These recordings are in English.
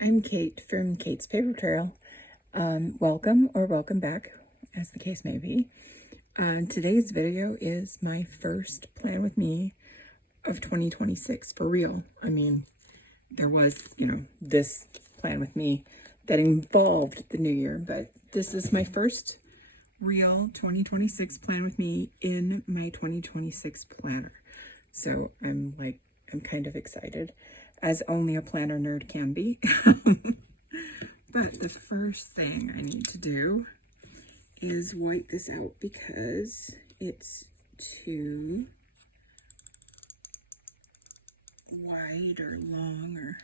I'm Kate from Kayt's Paper Trail. Welcome or welcome back, as the case may be. Today's video is my first plan with me of 2026 for real. I mean, there was, this plan with me that involved the new year, but this is my first real 2026 plan with me in my 2026 planner. So I'm kind of excited, as only a planner nerd can be. But the first thing I need to do is white this out because it's too wide or long or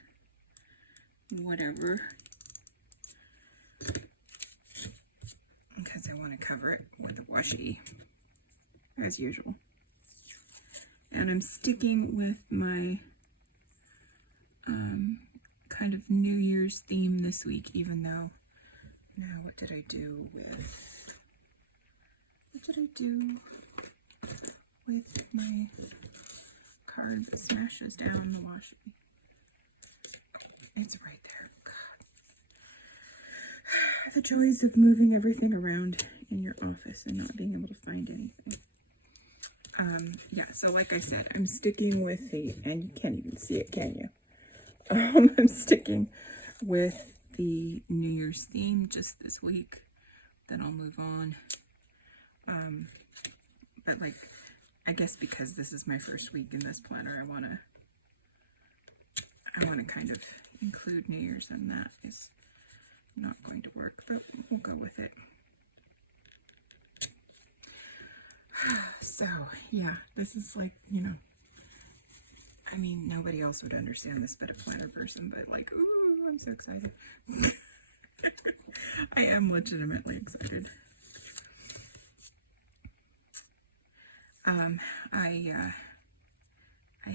whatever, because I want to cover it with a washi as usual. And I'm sticking with my kind of New Year's theme this week, even though, now what did I do with my card that smashes down the washi? It's right there. God. The joys of moving everything around in your office and not being able to find anything. Yeah, so like I said, I'm sticking with and you can't even see it, can you? I'm sticking with the New Year's theme just this week. Then I'll move on. But I guess because this is my first week in this planner, I wanna kind of include New Year's, and that is not going to work, but we'll go with it. So yeah, this is I mean, nobody else would understand this but a planner person, but ooh, I'm so excited. I am legitimately excited. I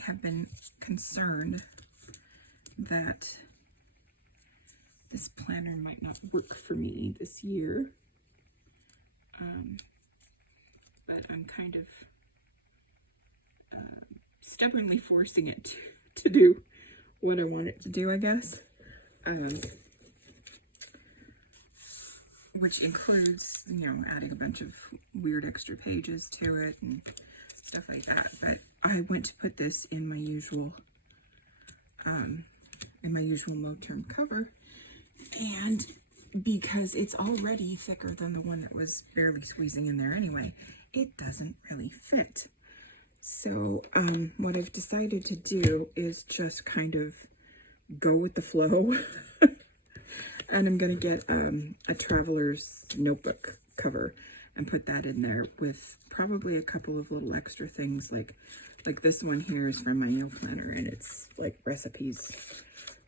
have been concerned that this planner might not work for me this year. But I'm kind of stubbornly forcing it to do what I want it to do, I guess. Which includes, adding a bunch of weird extra pages to it and stuff like that. But I went to put this in my usual low-term cover, and because it's already thicker than the one that was barely squeezing in there anyway, it doesn't really fit. So what I've decided to do is just kind of go with the flow. And I'm gonna get a traveler's notebook cover and put that in there with probably a couple of little extra things, like this one here is from my meal planner, and it's like recipes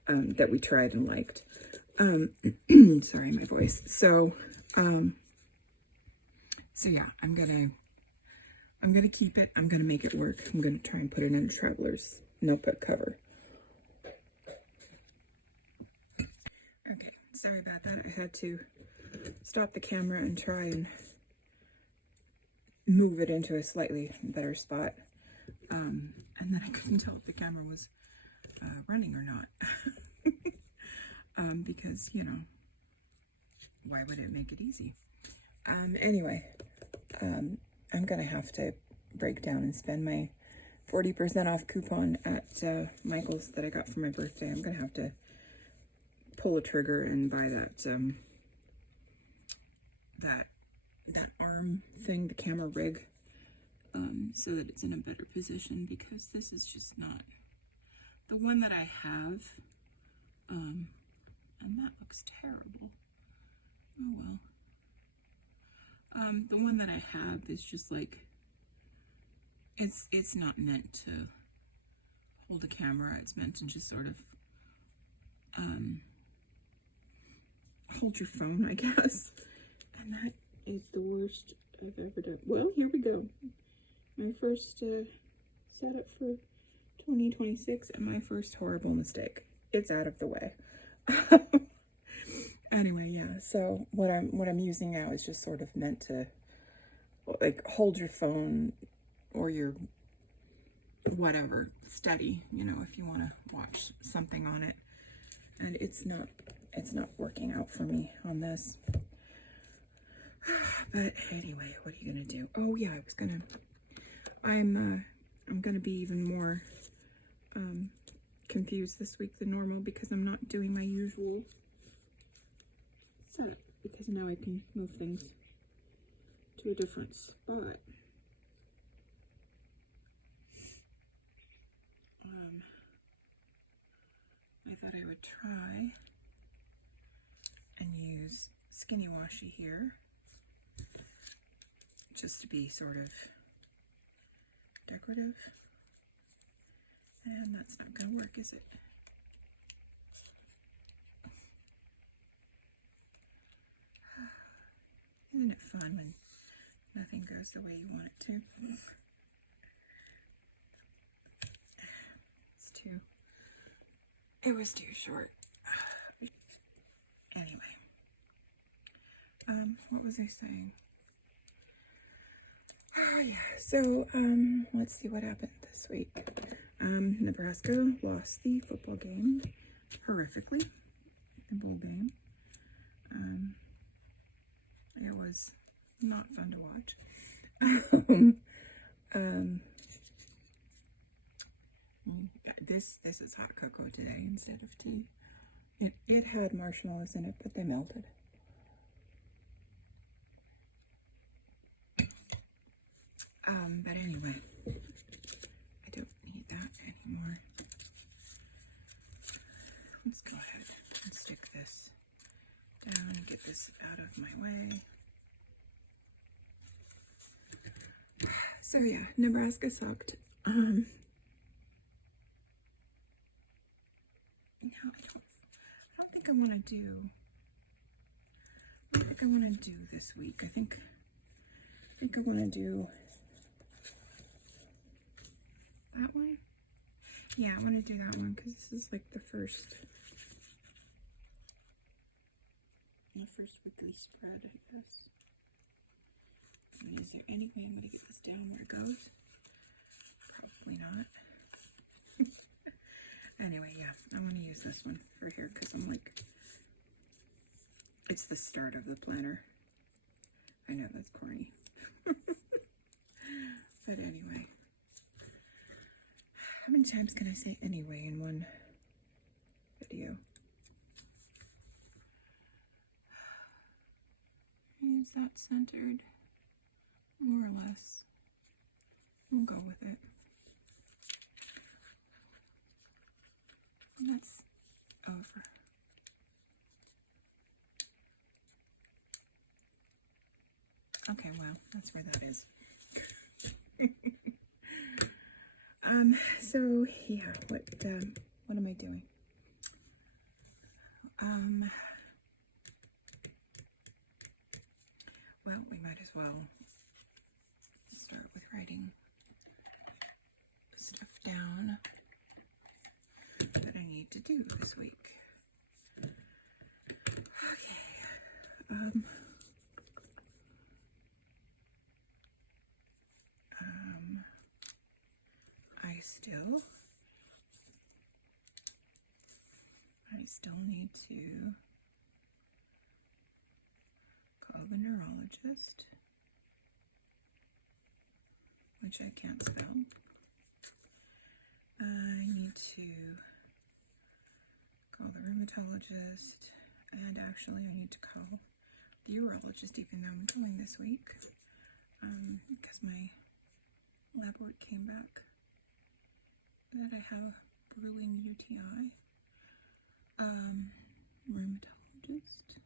that we tried and liked. Sorry, my voice. So yeah, I'm gonna keep it. I'm gonna make it work. I'm gonna try and put it in a traveler's notebook cover. Okay, sorry about that. I had to stop the camera and try and move it into a slightly better spot. And then I couldn't tell if the camera was running or not. Because, why would it make it easy? Anyway, I'm gonna have to break down and spend my 40% off coupon at Michael's that I got for my birthday. I'm gonna have to pull a trigger and buy that arm thing, the camera rig, so that it's in a better position, because this is just not the one that I have. And that looks terrible. Oh well. The one that I have is just it's not meant to hold a camera. It's meant to just sort of hold your phone, I guess. And that is the worst I've ever done. Well, here we go. My first setup for 2026 and my first horrible mistake. It's out of the way. Anyway, yeah, so what I'm using now is just sort of meant to hold your phone or your whatever steady, if you want to watch something on it. and it's not working out for me on this. But anyway, what are you gonna do? Oh yeah, I'm gonna be even more confused this week than normal because I'm not doing my usual set, because now I can move things to a different spot. I thought I would try and use Skinny Washi here, just to be sort of decorative. And that's not going to work, is it? Isn't it fun when nothing goes the way you want it to? It was too short. Anyway, what was I saying? Oh yeah, so let's see what happened this week. Nebraska lost the football game horrifically, the bowl game. It was not fun to watch. This is hot cocoa today instead of tea. It had marshmallows in it, but they melted. But anyway, I don't need that anymore. Let's go ahead and stick this down and get this out of my way. So yeah, Nebraska sucked. No, I don't think I want to do this week. I think I want to do that one. Yeah, I want to do that one because this is like the first weekly spread, I guess. I mean, is there any way I'm going to get this down where it goes? Probably not. Anyway, yeah, I want to use this one for here because I'm like, it's the start of the planner. I know that's corny. But anyway, how many times can I say anyway in one video? Is that centered? More or less. We'll go with it. And that's over. Okay, well, that's where that is. So yeah, what am I doing? Well, we might as well start with writing stuff down that I need to do this week. Okay. I still need to call the neurologist, which I can't spell. I need to call the rheumatologist, and actually I need to call the urologist, even though I'm going this week, because my lab work came back that I have brewing UTI. Rheumatologist.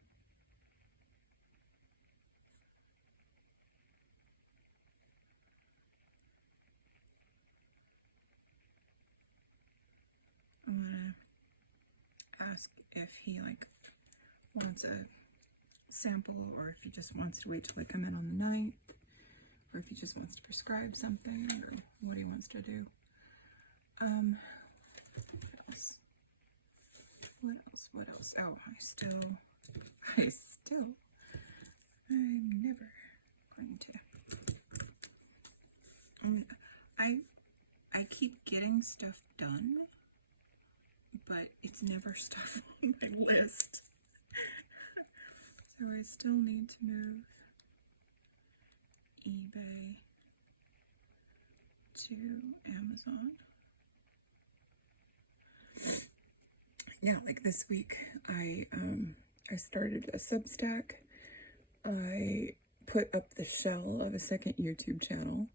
I'm gonna ask if he wants a sample, or if he just wants to wait till we come in on the 9th, or if he just wants to prescribe something, or what he wants to do. What else? Oh, I'm never going to. I keep getting stuff done, but it's never stuff on my list. So I still need to move eBay to Amazon. Yeah, like this week I started a Substack. I put up the shell of a second YouTube channel.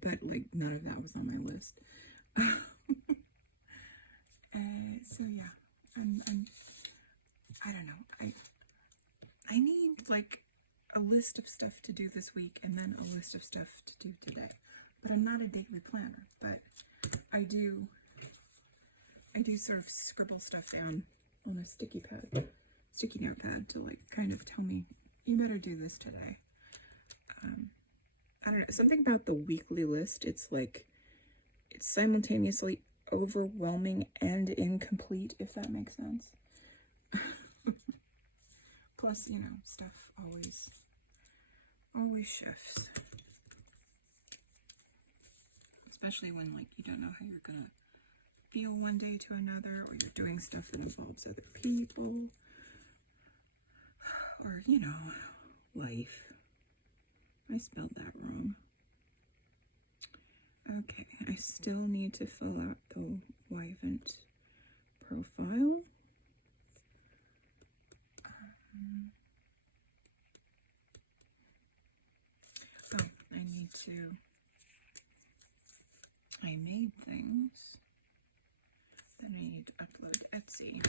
But like none of that was on my list. So yeah, I don't know. I need like a list of stuff to do this week and then a list of stuff to do today. But I'm not a daily planner, but I do sort of scribble stuff down on a sticky notepad to like kind of tell me, you better do this today. I don't know, something about the weekly list, it's like, it's simultaneously overwhelming and incomplete, if that makes sense. Plus, you know, stuff always shifts. Especially when, like, you don't know how you're gonna feel one day to another, or you're doing stuff that involves other people, or, you know, life. I spelled that wrong. Okay, I still need to fill out the Wyvant profile. I made things. Then I need to upload to Etsy.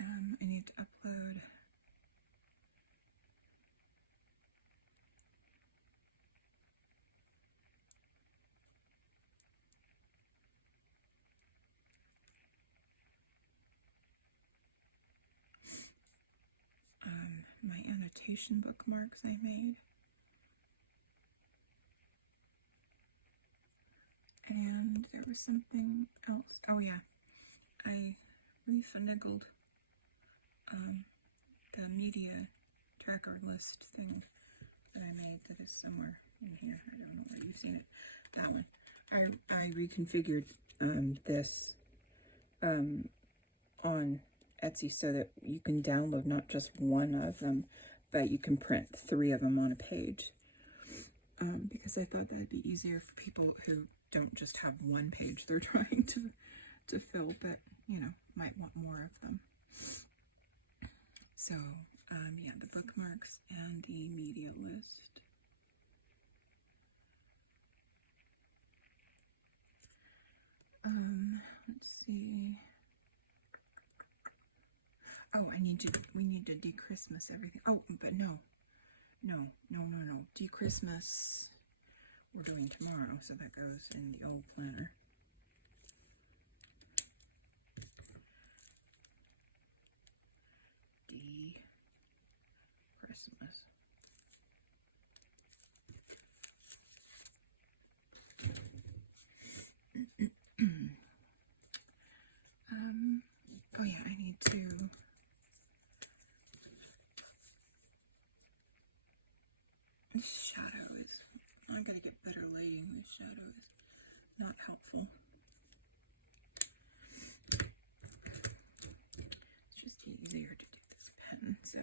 I need to upload my annotation bookmarks I made. And there was something else. Oh yeah, I refinaggled the media tracker list thing that I made that is somewhere in here. I don't know where you've seen it. That one. I reconfigured this on Etsy so that you can download not just one of them, but you can print 3 of them on a page. Because I thought that'd be easier for people who don't just have one page they're trying to fill, but, you know, might want more of them. So, yeah, the bookmarks and the media list. Let's see. Oh, we need to de-Christmas everything. Oh, but no. De-Christmas we're doing tomorrow, so that goes in the old planner. De-Christmas. Oh yeah, I need to this shadow is, I gotta get better lighting. This shadow is not helpful. It's just easier to do this pen, so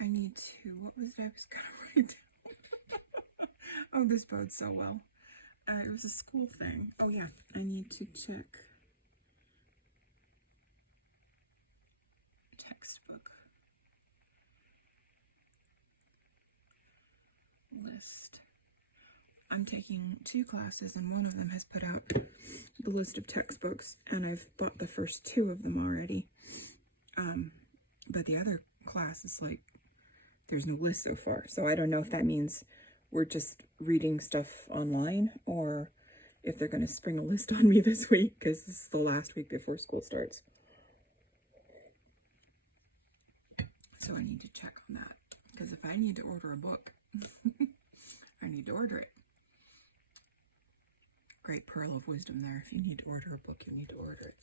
I need to, what was it I was gonna write down? Oh, this bodes so well. It was a school thing. Oh yeah, I need to check textbook list. I'm taking 2 classes and one of them has put out the list of textbooks, and I've bought the first 2 of them already. But the other class is like, there's no list so far. So I don't know if that means we're just reading stuff online, or if they're going to spring a list on me this week, because this is the last week before school starts. So I need to check on that, because if I need to order a book, I need to order it. Great pearl of wisdom there. If you need to order a book, you need to order it.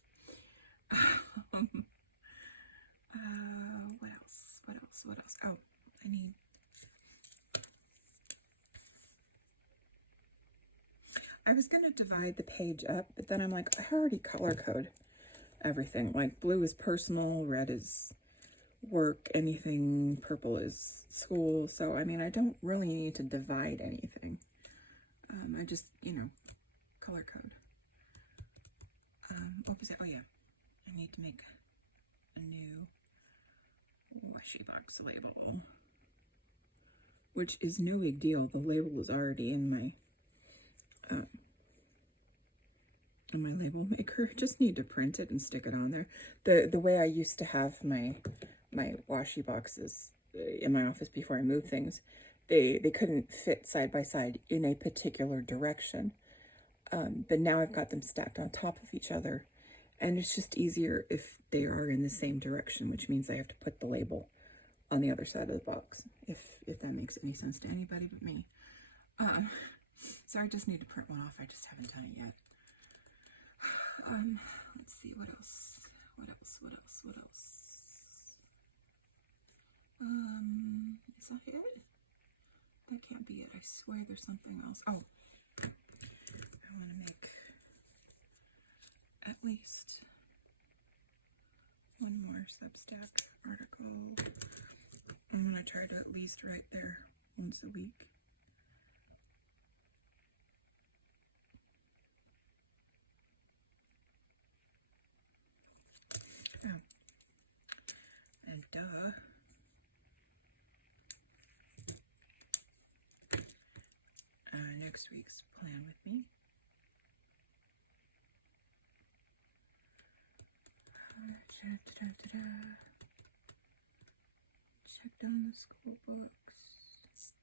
What else? Oh, I need I was going to divide the page up, but then I'm like, I already color code everything. Like blue is personal, red is work, anything purple is school. So, I mean, I don't really need to divide anything. I just, you know, color code. What was that? Oh, yeah. I need to make a new washi box label, which is no big deal. The label is already in my label maker. Just need to print it and stick it on there. The way I used to have my washi boxes in my office before I moved things, they couldn't fit side by side in a particular direction. But now I've got them stacked on top of each other, and it's just easier if they are in the same direction, which means I have to put the label on the other side of the box, if that makes any sense to anybody but me. So I just need to print one off. I just haven't done it yet. Let's see, what else? Is that it? That can't be it. I swear there's something else. Oh, I want to make at least one more Substack article. I'm going to try to at least write there once a week. Oh. And duh. Next week's plan with me. Check down the school books.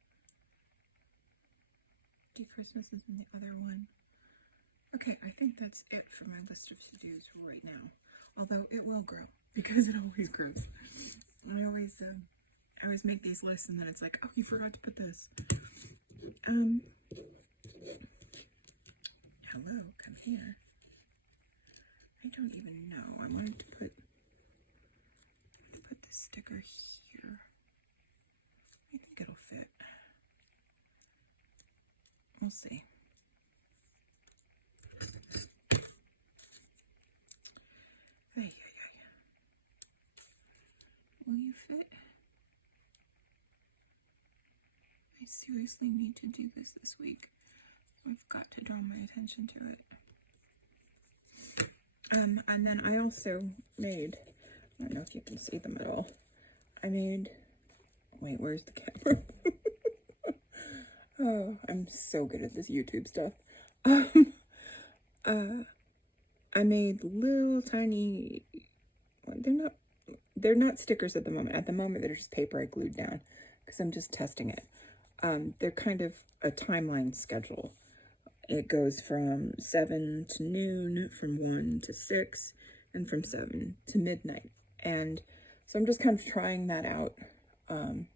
Do Christmas is in the other one. Okay, I think that's it for my list of to-dos right now. Although it will grow, because it always grows. I always make these lists and then it's like, oh, you forgot to put this. Hello, come here. I don't even know. I wanted to put this sticker here. I think it'll fit. We'll see. Will you fit? I seriously need to do this week. I've got to draw my attention to it. And then I also made, I don't know if you can see them at all. I made, wait, where's the camera? Oh, I'm so good at this YouTube stuff. I made little tiny, they're not stickers at the moment. At the moment, they're just paper I glued down because I'm just testing it. They're kind of a timeline schedule. It goes from 7 to noon, from 1 to 6, and from 7 to midnight. And so I'm just kind of trying that out. I don't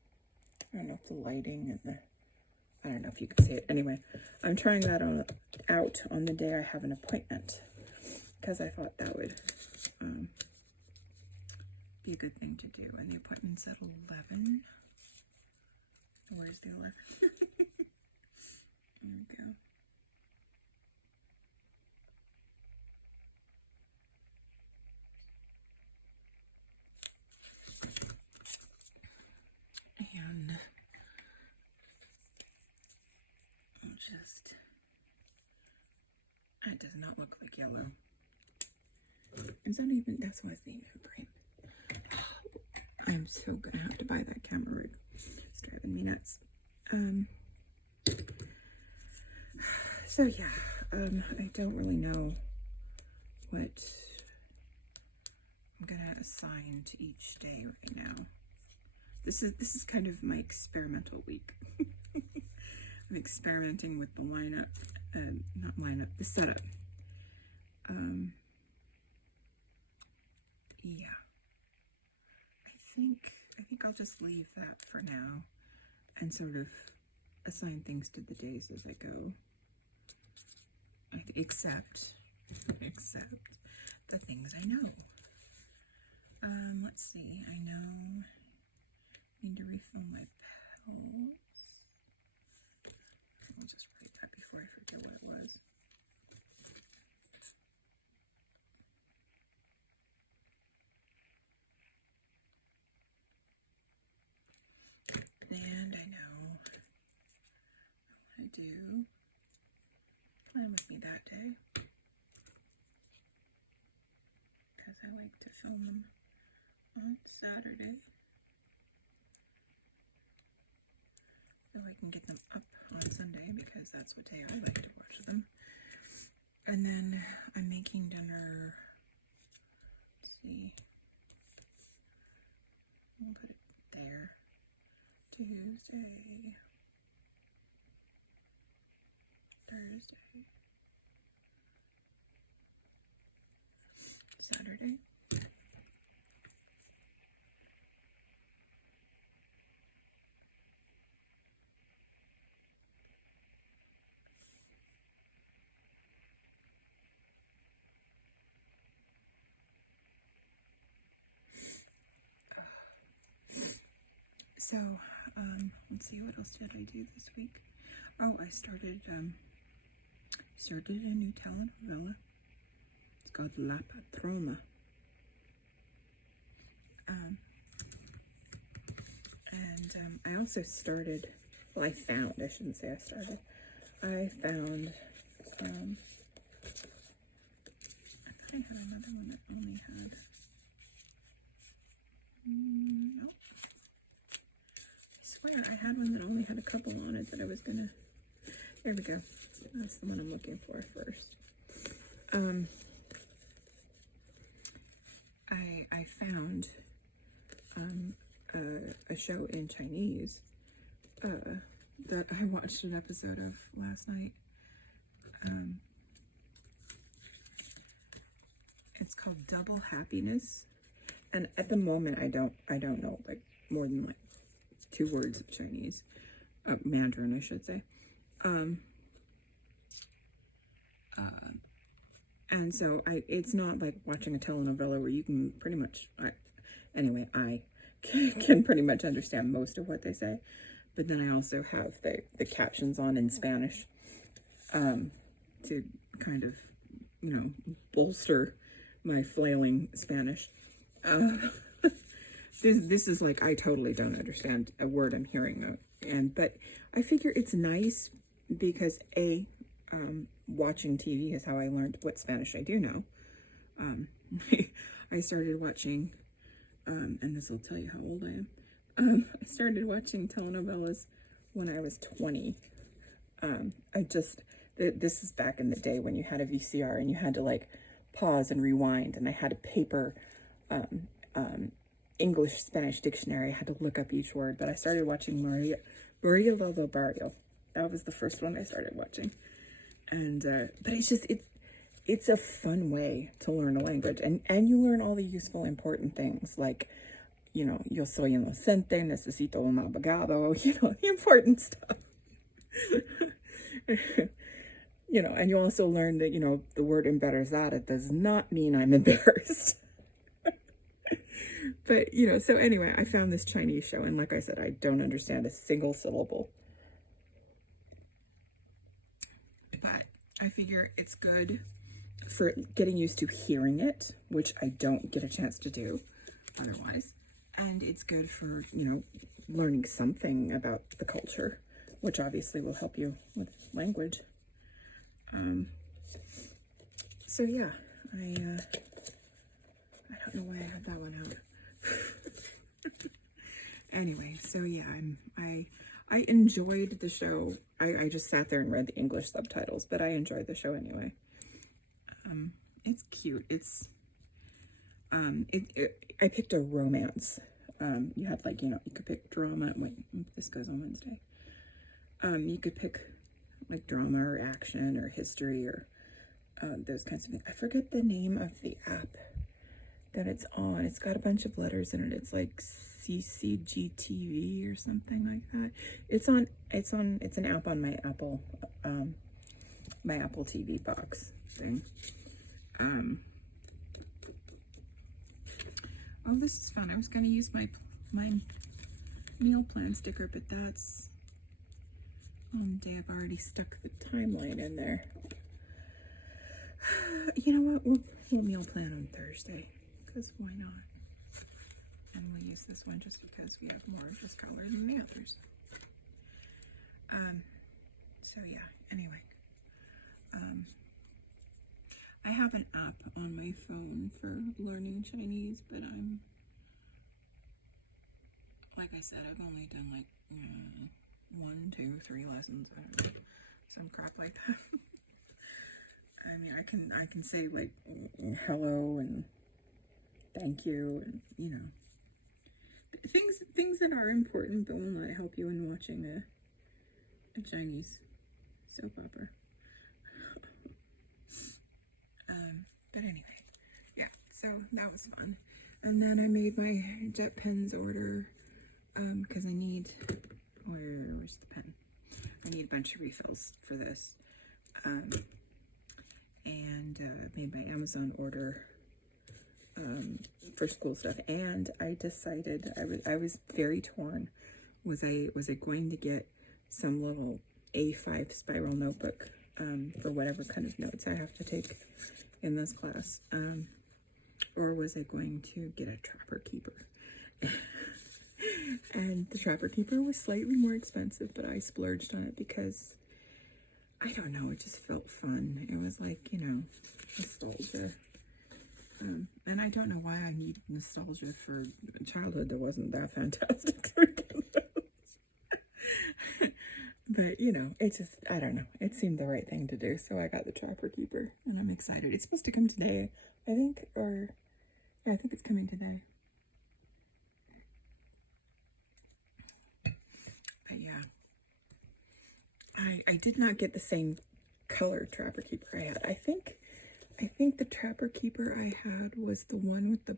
know if the lighting and the, I don't know if you can see it. Anyway, I'm trying that out on the day I have an appointment because I thought that would be a good thing to do. And the appointment's at 11. Where's the 11? There we go. And just, it does not look like yellow. Is that even, that's why it's the brain. I'm so gonna have to buy that camera rig. It's driving me nuts. So yeah, I don't really know what I'm gonna assign to each day right now. This is kind of my experimental week. I'm experimenting with the lineup, not lineup, the setup. Yeah. I think I'll just leave that for now and sort of assign things to the days as I go. Except the things I know. Let's see, I know I need to refill my petals. I'll just write that before I forget what it was. do Plan With Me that day, because I like to film them on Saturday so I can get them up on Sunday, because that's what day I like to watch them. And then I'm making dinner. Let's see. I'll put it there. Tuesday, Thursday, Saturday. So, let's see, what else did I do this week? Oh, I started a new telenovela. It's called La Patrona. I also started, well, I shouldn't say I started. I found, I thought I had another one that only had, nope. I swear I had one that only had a couple on it that I was gonna, there we go. That's the one I'm looking for first. I found a show in Chinese that I watched an episode of last night. It's called Double Happiness, and at the moment I don't know like more than like 2 words of Chinese, Mandarin I should say. And so it's not like watching a telenovela where you can pretty much, I can pretty much understand most of what they say, but then I also have the captions on in Spanish, to kind of, bolster my flailing Spanish. This is like, I totally don't understand a word I'm hearing, but I figure it's nice because watching TV is how I learned what Spanish I do know. I started watching, and this will tell you how old I am. I started watching telenovelas when I was 20. This is back in the day when you had a VCR and you had to like pause and rewind, and I had a paper English Spanish dictionary. I had to look up each word, but I started watching Maria del Barrio. That was the first one I started watching. And but it's a fun way to learn a language, and you learn all the useful important things like, yo soy inocente, necesito un abogado, the important stuff. And you also learn that, the word embarazada does not mean I'm embarrassed. But, so anyway, I found this Chinese show, and like I said, I don't understand a single syllable. But I figure it's good for getting used to hearing it, which I don't get a chance to do otherwise. And it's good for, learning something about the culture, which obviously will help you with language. So yeah, I don't know why I have that one out. Anyway, so yeah, I enjoyed the show. I just sat there and read the English subtitles, but I enjoyed the show anyway. It's cute. It's I picked a romance. You had like, you could pick drama. Wait, this goes on Wednesday. You could pick like drama or action or history or those kinds of things. I forget the name of the app that it's on. It's got a bunch of letters in it. It's like CCGTV or something like that. It's an app on my Apple TV box thing. Oh, this is fun. I was going to use my meal plan sticker, but that's on the day I've already stuck the timeline in there. You know what? We'll meal plan on Thursday, because why not? And we'll use this one just because we have more of this color than the others. So yeah, anyway. I have an app on my phone for learning Chinese, but like I said, I've only done like 1, 2, 3 lessons. I don't know, some crap like that. I mean, I can say like hello and thank you, and you know, things that are important but will not help you in watching a Chinese soap opera. But anyway, yeah, so that was fun. And then I made my JetPens order because I need, where's the pen? I need a bunch of refills for this. And made my Amazon order for school stuff. And I decided, I was very torn. Was I going to get some little A5 spiral notebook for whatever kind of notes I have to take in this class, or was I going to get a Trapper Keeper? And the Trapper Keeper was slightly more expensive, but I splurged on it because, I don't know, it just felt fun. It was like, you know, nostalgia. And I don't know why I need nostalgia for a childhood that wasn't that fantastic. But, you know, it just, I don't know. It seemed the right thing to do. So I got the Trapper Keeper and I'm excited. It's supposed to come today, I think, or, yeah, I think it's coming today. But yeah, I did not get the same color Trapper Keeper I had. I think the Trapper Keeper I had was the one with the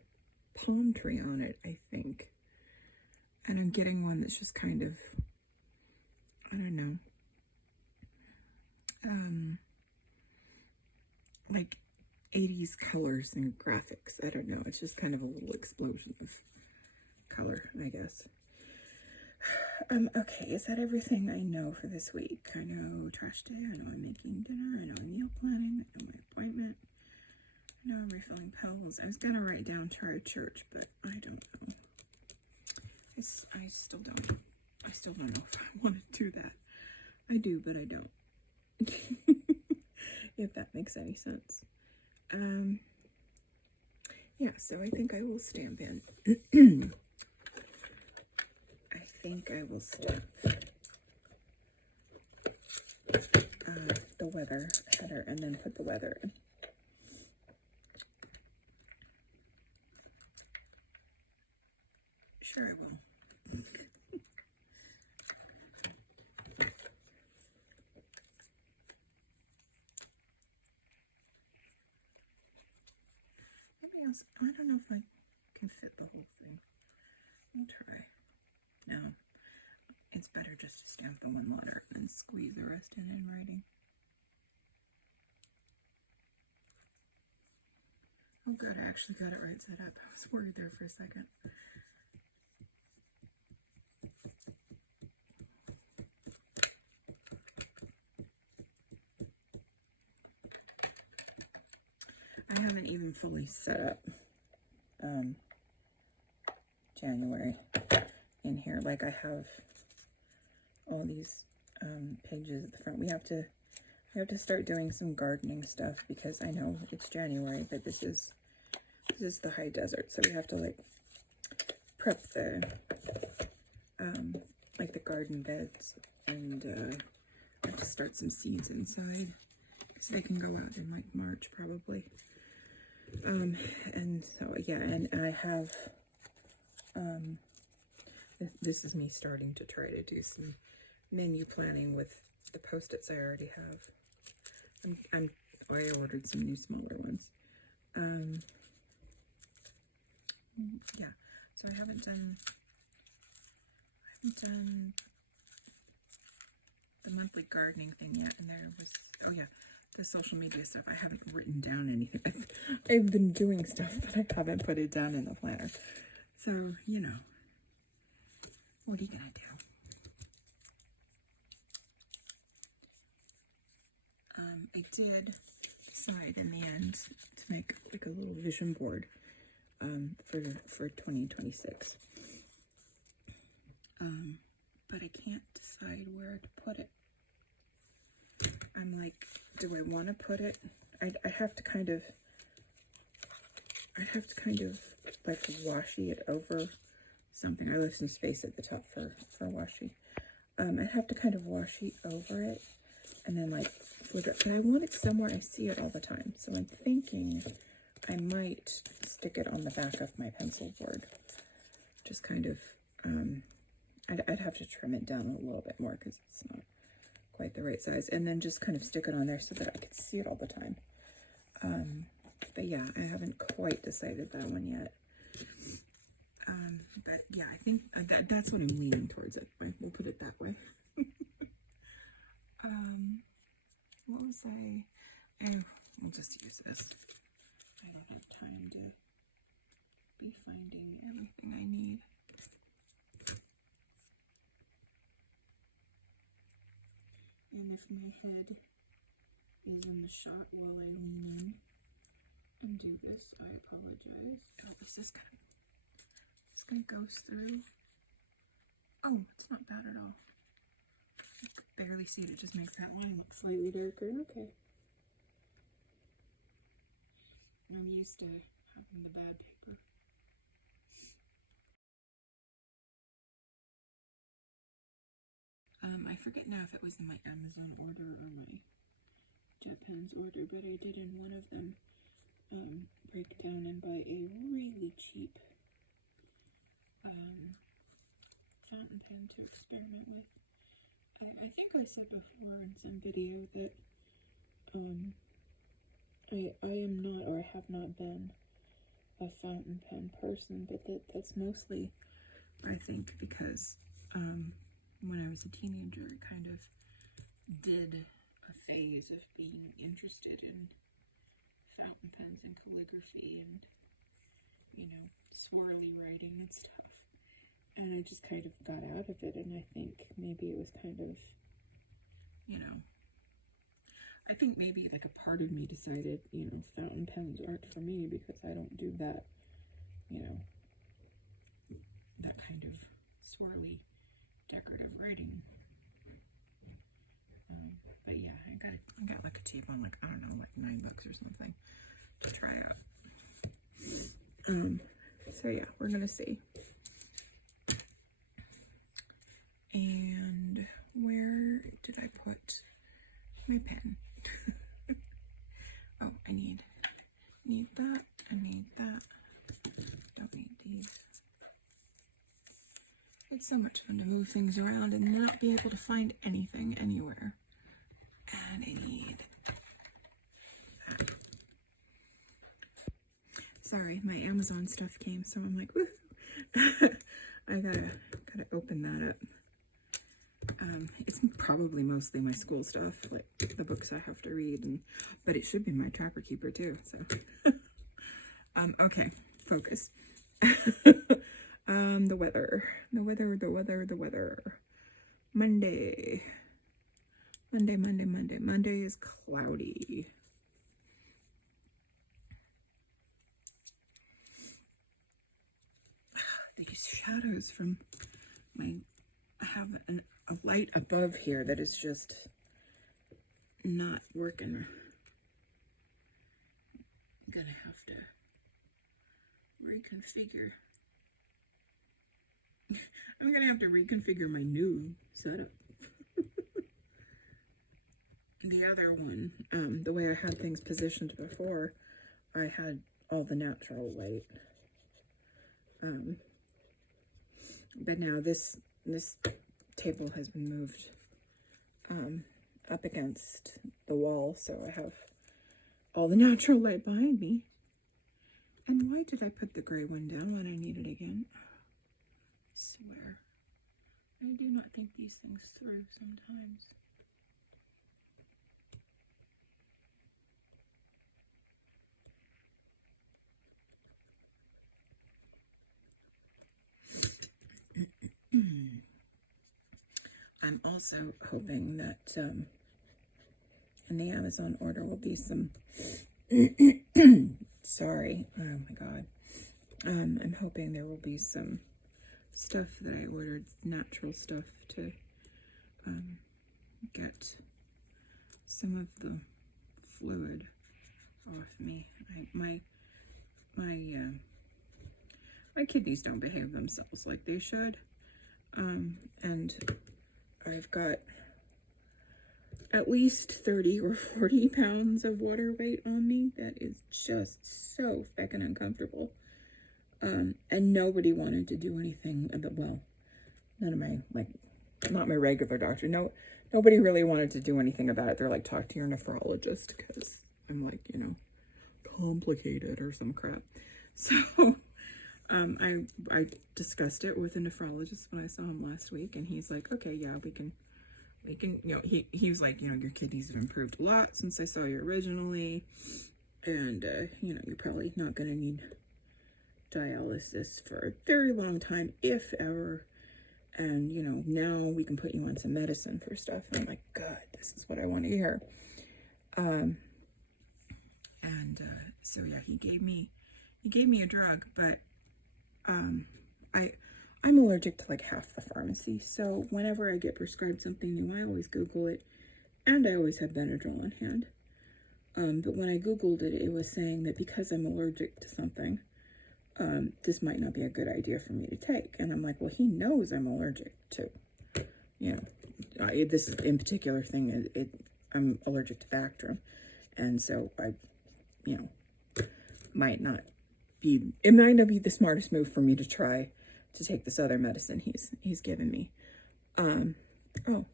palm tree on it, I think. And I'm getting one that's just kind of, I don't know, like 80s colors and graphics. I don't know. It's just kind of a little explosion of color, I guess. Okay, is that everything I know for this week? I know trash day, I know I'm making dinner, I know I'm meal planning, I know my appointment, I know I'm refilling pills. I was gonna write down try church, but I don't know. I still don't know if I want to do that. I do, but I don't. If that makes any sense. Yeah, so I think I will stamp in. I think I will stamp the weather header and then put the weather in. Sure I will. Maybe I don't know if I can fit the whole thing. I'll try. No, it's better just to stamp the one letter and squeeze the rest in writing. Oh good, I actually got it right set up. I was worried there for a second. I haven't even fully set up January in here. Like I have all these pages at the front. I have to start doing some gardening stuff because I know it's January, but this is the high desert, so we have to like prep the like the garden beds, and I have to start some seeds inside so they can go out in like March probably. And so yeah, and I have this is me starting to try to do some menu planning with the Post-its I already have. I ordered some new smaller ones. Yeah, so I haven't done the monthly gardening thing yet, and there was, oh yeah, the social media stuff. I haven't written down anything. I've been doing stuff, but I haven't put it down in the planner. So, you know, what are you gonna do? I did decide in the end to make like a little vision board for 2026. But I can't decide where to put it. I'm like, do I want to put it? I'd have to kind of like washi it over something. I left some space at the top for washi. I'd have to kind of washi over it and then like flip it. But I want it somewhere I see it all the time. So I'm thinking I might stick it on the back of my pencil board. Just kind of, I'd have to trim it down a little bit more because it's not quite the right size. And then just kind of stick it on there so that I could see it all the time. But yeah, I haven't quite decided that one yet. But yeah, I think that's what I'm leaning towards it. We'll put it that way. What was I'll just use this. I don't have time to be finding everything I need. And if my head is in the shot while I lean in and do this, I apologize. Oh, this kind of goes through. Oh, it's not bad at all. I can barely see it. It just makes that line look slightly darker. Okay. I'm used to having the bad paper. I forget now if it was in my Amazon order or my JetPens order, but I did in one of them break down and buy a really cheap fountain pen to experiment with. I think I said before in some video that I am not, or I have not been, a fountain pen person, but that's mostly, I think, because when I was a teenager, I kind of did a phase of being interested in fountain pens and calligraphy and, you know, swirly writing and stuff. And I just kind of got out of it, and I think maybe it was kind of, you know, I think maybe like a part of me decided, you know, fountain pens aren't for me because I don't do that, you know, that kind of swirly decorative writing. But yeah, I got like a cheap one, like, I don't know, like $9 or something to try out. So yeah, we're gonna see. And where did I put my pen? Oh, I need that, I need that, don't need these. It's so much fun to move things around and not be able to find anything anywhere. And I need that. Sorry, my Amazon stuff came, so I'm like, woohoo! I gotta open that up. It's probably mostly my school stuff, like the books I have to read, but it should be my tracker keeper too, so. Okay, focus. The weather. Monday is cloudy. These shadows from I have a light above here that is just not working. I'm gonna have to reconfigure. I'm gonna have to reconfigure my new setup. The other one, the way I had things positioned before, I had all the natural light. But now this table has been moved up against the wall, so I have all the natural light behind me. And why did I put the gray one down when I need it again? I swear. I do not think these things through sometimes. I'm also hoping that in the Amazon order will be some sorry, oh my god, I'm hoping there will be some stuff that I ordered, natural stuff, to get some of the fluid off me. My kidneys don't behave themselves like they should. And I've got at least 30 or 40 pounds of water weight on me. That is just so feckin' uncomfortable. And nobody wanted to do anything about, well, none of my, like, not my regular doctor. No, nobody really wanted to do anything about it. They're like, talk to your nephrologist, because I'm like, you know, complicated or some crap. So, I discussed it with a nephrologist when I saw him last week, and he's like, okay, yeah, we can, you know, he was like, you know, your kidneys have improved a lot since I saw you originally, and, you know, you're probably not going to need dialysis for a very long time, if ever, and, you know, now we can put you on some medicine for stuff. And I'm like, God, this is what I want to hear. So yeah, he gave me a drug, but, I'm allergic to like half the pharmacy. So whenever I get prescribed something new, I always Google it, and I always have Benadryl on hand. But when I Googled it, it was saying that because I'm allergic to something, this might not be a good idea for me to take. And I'm like, well, he knows I'm allergic to, you know, this in particular thing, I'm allergic to Bactrim. And so I, you know, it might not be the smartest move for me to try to take this other medicine he's given me. Oh,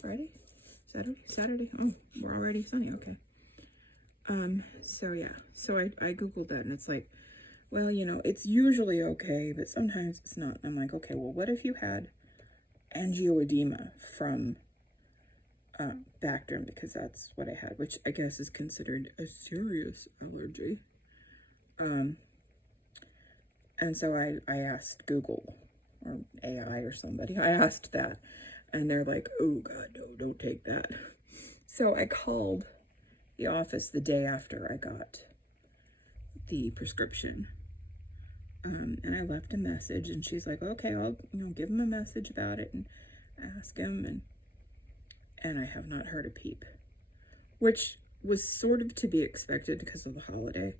Friday? Saturday? Oh, we're already sunny, okay. So yeah, so I Googled that, and it's like, well, you know, it's usually okay, but sometimes it's not. And I'm like, okay, well, what if you had angioedema from Bactrim, because that's what I had, which I guess is considered a serious allergy. And so I asked Google or AI or somebody, I asked that, and they're like, oh God, no, don't take that. So I called the office the day after I got the prescription, and I left a message, and she's like, okay, I'll, you know, give him a message about it and ask him, and I have not heard a peep, which was sort of to be expected because of the holiday,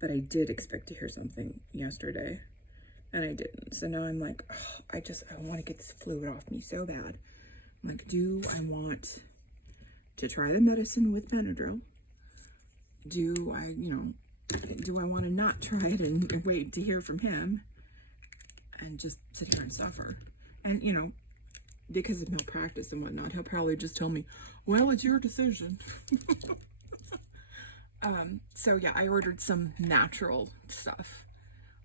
but I did expect to hear something yesterday, and I didn't. So now I'm like, oh, I want to get this fluid off me so bad. I'm like, do I want to try the medicine with Benadryl? Do I want to not try it and wait to hear from him and just sit here and suffer? And, you know, because of malpractice and whatnot, he'll probably just tell me, well, it's your decision. So yeah, I ordered some natural stuff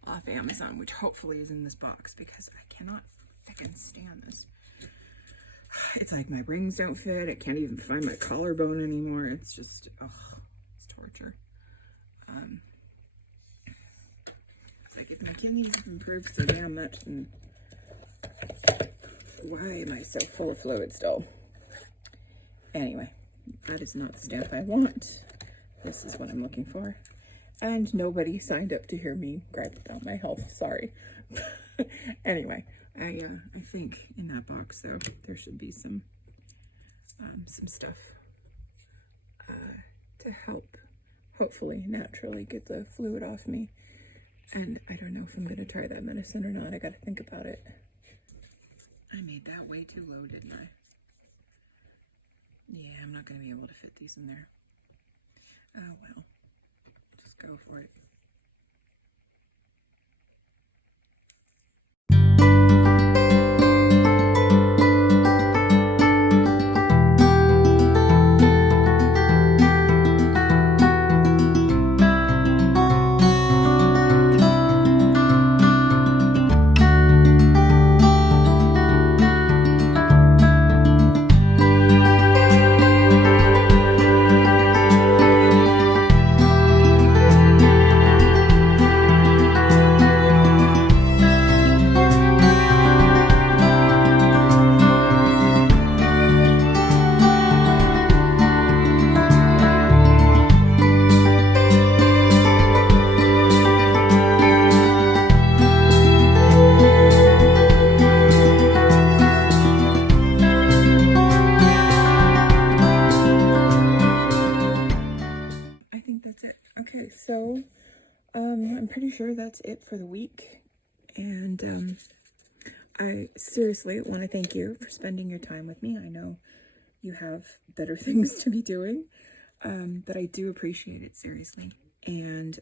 off Amazon, which hopefully is in this box, because I cannot fucking stand this. It's like my rings don't fit. I can't even find my collarbone anymore. It's just, it's torture. It's like, if my kidneys have improved so damn much, then why am I so full of fluid still? Anyway, that is not the stamp I want. This is what I'm looking for. And nobody signed up to hear me gripe about my health. Sorry. Anyway, I think in that box, though, there should be some stuff to help, hopefully, naturally get the fluid off me. And I don't know if I'm going to try that medicine or not. I got to think about it. I made that way too low, didn't I? Yeah, I'm not going to be able to fit these in there. Oh, well. Just go for it. I'm pretty sure that's it for the week. And I seriously want to thank you for spending your time with me. I know you have better things to be doing, but I do appreciate it, seriously. And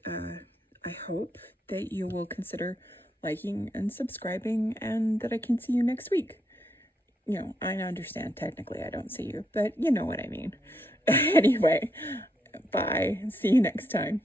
I hope that you will consider liking and subscribing, and that I can see you next week. You know, I understand technically I don't see you, but you know what I mean. Anyway, bye. See you next time.